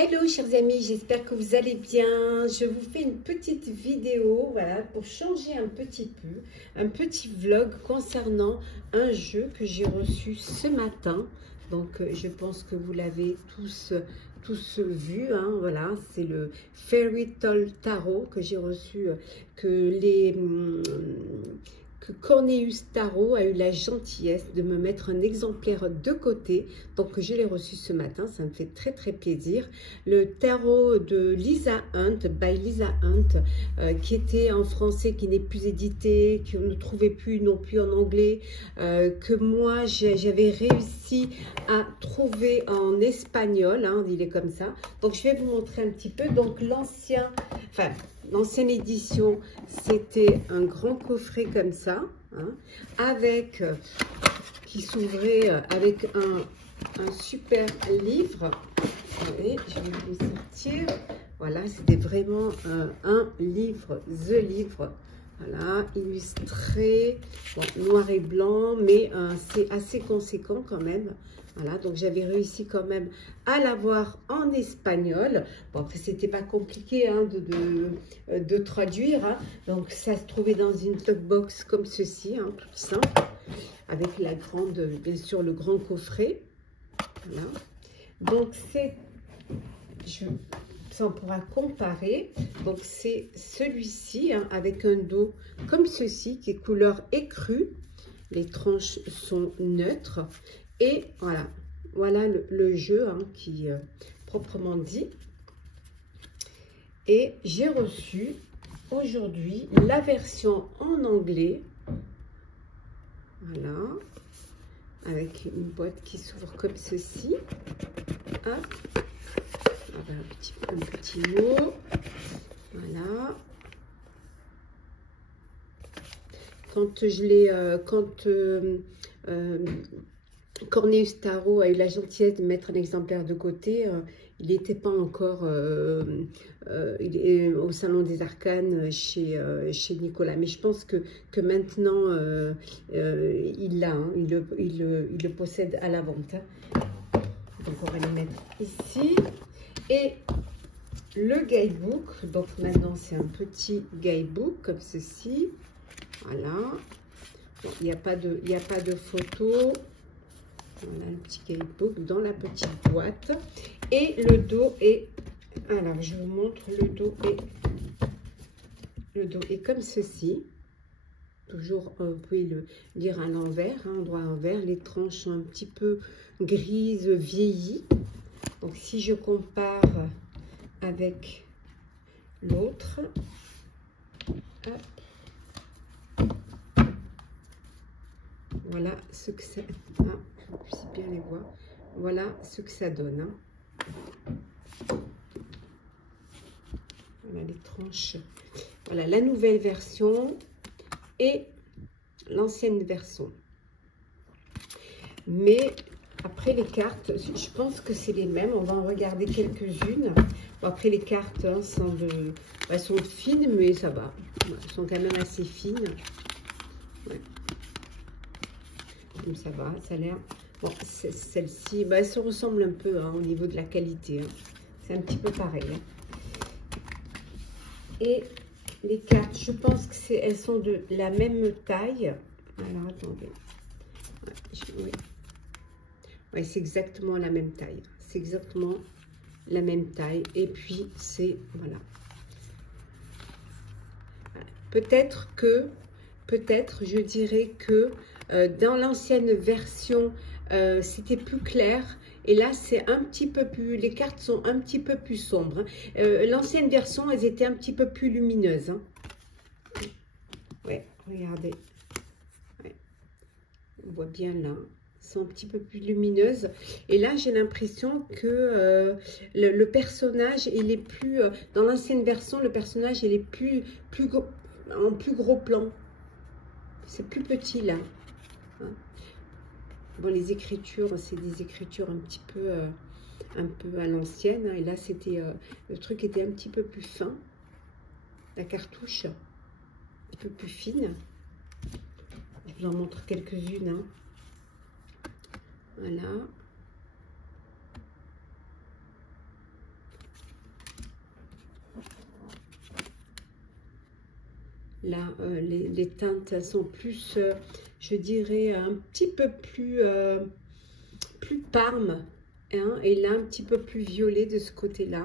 Hello chers amis, j'espère que vous allez bien. Je vous fais une petite vidéo, voilà, pour changer un petit peu, un petit vlog concernant un jeu que j'ai reçu ce matin. Donc je pense que vous l'avez tous vu, hein, voilà, c'est le Fairy Tale Tarot que j'ai reçu, que Corneus Tarot a eu la gentillesse de me mettre un exemplaire de côté. Donc je l'ai reçu ce matin, ça me fait très plaisir. Le tarot de Lisa Hunt, by Lisa Hunt, qui était en français, qui n'est plus édité, qu'on ne trouvait plus non plus en anglais, que moi j'avais réussi à trouver en espagnol, hein, il est comme ça. Donc je vais vous montrer un petit peu. Donc l'ancienne édition, c'était un grand coffret comme ça, hein, avec qui s'ouvrait avec un super livre. Allez, je vais vous sortir. Voilà, c'était vraiment un livre, the livre. Voilà, illustré, bon, noir et blanc, mais c'est assez conséquent quand même. Voilà, donc j'avais réussi quand même à l'avoir en espagnol. Bon, après, c'était pas compliqué hein, de traduire. Hein. Donc, ça se trouvait dans une top box comme ceci, hein, toute simple, avec la grande, bien sûr, le grand coffret. Voilà. Donc, ça on pourra comparer. Donc, c'est celui-ci, hein, avec un dos comme ceci, qui est couleur écrue. Les tranches sont neutres. Et voilà le jeu hein, qui proprement dit. Et j'ai reçu aujourd'hui la version en anglais. Voilà. Avec une boîte qui s'ouvre comme ceci. Hop. Un petit mot. Voilà. Quand je l'ai... Corneus Tarot a eu la gentillesse de mettre un exemplaire de côté. Il n'était pas encore il est au Salon des Arcanes chez Nicolas. Mais je pense que maintenant, il l'a. Hein, il le possède à la vente. Hein. Donc, on va le mettre ici. Et le guidebook. Donc, maintenant, c'est un petit guidebook comme ceci. Voilà. Bon, il n'y a pas de photo. Voilà le petit guidebook dans la petite boîte. Et le dos est... Alors, je vous montre, le dos est comme ceci. Toujours, vous pouvez le lire à l'envers, hein, endroit à l'envers. Les tranches sont un petit peu grises, vieillies. Donc, si je compare avec l'autre... Voilà ce que ça... Ah, je puisse bien les voir. Voilà ce que ça donne. Hein. Voilà les tranches. Voilà la nouvelle version et l'ancienne version. Mais après les cartes, je pense que c'est les mêmes. On va en regarder quelques-unes. Bon, après les cartes hein, elles sont fines, mais ça va. Elles sont quand même assez fines. Ouais. Ça va, ça a l'air... Bon, celle-ci, elle se ressemble un peu hein, au niveau de la qualité. Hein. C'est un petit peu pareil. Hein. Et les cartes, je pense que elles sont de la même taille. Alors, attendez. Oui, c'est exactement la même taille. C'est exactement la même taille. Et puis, c'est... Voilà. Peut-être, je dirais que dans l'ancienne version, c'était plus clair. Et là, c'est un petit peu plus... Les cartes sont un petit peu plus sombres. Hein. L'ancienne version, elles étaient un petit peu plus lumineuses. Hein. Ouais, regardez. Ouais. On voit bien là. Elles sont un petit peu plus lumineuses. Et là, j'ai l'impression que le personnage, il est plus... dans l'ancienne version, le personnage, il est en plus gros plan. C'est plus petit là. Hein. Bon, les écritures, c'est des écritures un peu à l'ancienne. Hein. Et là, c'était le truc était un petit peu plus fin. La cartouche, un peu plus fine. Je vous en montre quelques-unes. Hein. Voilà. Là, les teintes elles sont plus, je dirais, un petit peu plus parme. Hein, et là, un petit peu plus violet de ce côté-là.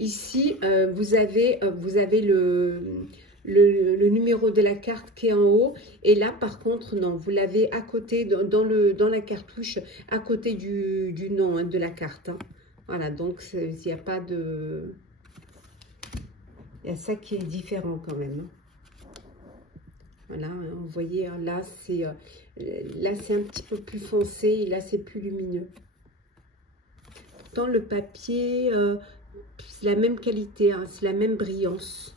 Ici, vous avez le numéro de la carte qui est en haut. Et là, par contre, non, vous l'avez à côté, dans la cartouche, à côté du nom hein, de la carte. Hein. Voilà, donc il n'y a pas de... Il y a ça qui est différent quand même. Voilà, vous voyez, là, c'est un petit peu plus foncé et là, c'est plus lumineux. Pourtant, le papier... c'est la même qualité, hein, c'est la même brillance.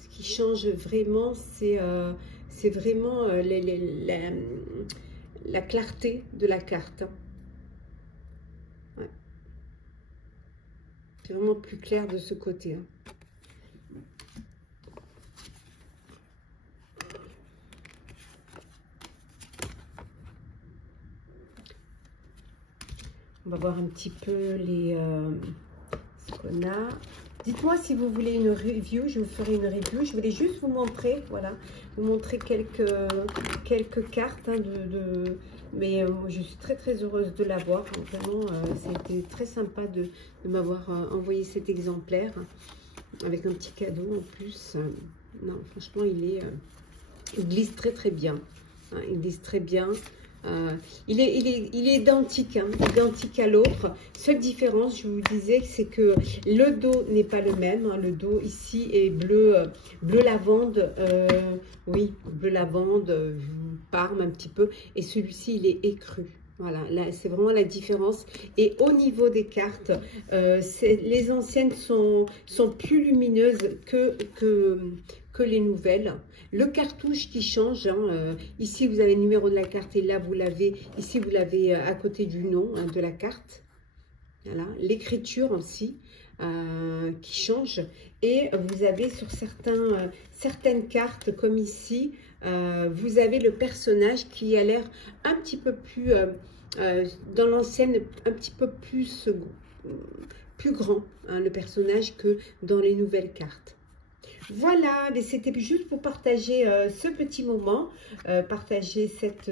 Ce qui change vraiment, c'est vraiment la clarté de la carte. Ouais. C'est vraiment plus clair de ce côté. Hein. On va voir un petit peu ce qu'on a. Dites-moi si vous voulez une review, je vous ferai une review. Je voulais juste vous montrer, voilà, vous montrer quelques cartes. Hein, mais je suis très très heureuse de l'avoir. Vraiment, c'était très sympa de m'avoir envoyé cet exemplaire avec un petit cadeau en plus. Non, franchement, il glisse très très bien. Hein, il glisse très bien. Il est identique, hein, identique à l'autre. Seule différence, je vous disais, c'est que le dos n'est pas le même. Hein, le dos ici est bleu lavande. Oui, bleu lavande, parme un petit peu. Et celui-ci, il est écru. Voilà, là, c'est vraiment la différence. Et au niveau des cartes, les anciennes sont plus lumineuses que les nouvelles. Le cartouche qui change, hein, ici vous avez le numéro de la carte et là vous l'avez, ici vous l'avez à côté du nom hein, de la carte. Voilà, l'écriture aussi qui change. Et vous avez sur certaines cartes comme ici, vous avez le personnage qui a l'air un petit peu plus, dans l'ancienne, un petit peu plus grand, hein, le personnage que dans les nouvelles cartes. Voilà, c'était juste pour partager ce petit moment, partager cette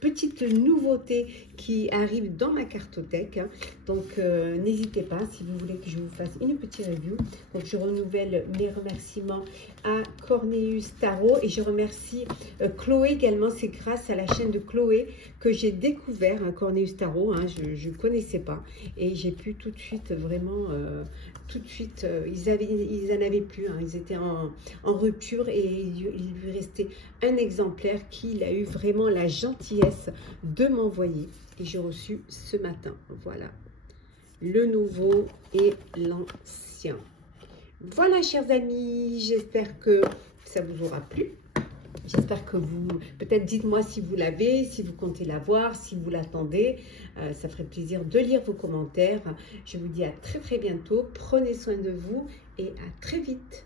petite nouveauté qui arrive dans ma cartothèque. Hein. Donc, n'hésitez pas si vous voulez que je vous fasse une petite review. Donc, je renouvelle mes remerciements à Corneus Tarot et je remercie Chloé également. C'est grâce à la chaîne de Chloé que j'ai découvert Corneus Tarot. Hein. Je ne connaissais pas et j'ai pu tout de suite vraiment... tout de suite, ils en avaient plus, hein, ils étaient en rupture et il lui restait un exemplaire qu'il a eu vraiment la gentillesse de m'envoyer et j'ai reçu ce matin. Voilà, le nouveau et l'ancien. Voilà, chers amis, j'espère que ça vous aura plu. J'espère que vous, peut-être dites-moi si vous l'avez, si vous comptez l'avoir, si vous l'attendez. Ça ferait plaisir de lire vos commentaires. Je vous dis à très très bientôt. Prenez soin de vous et à très vite.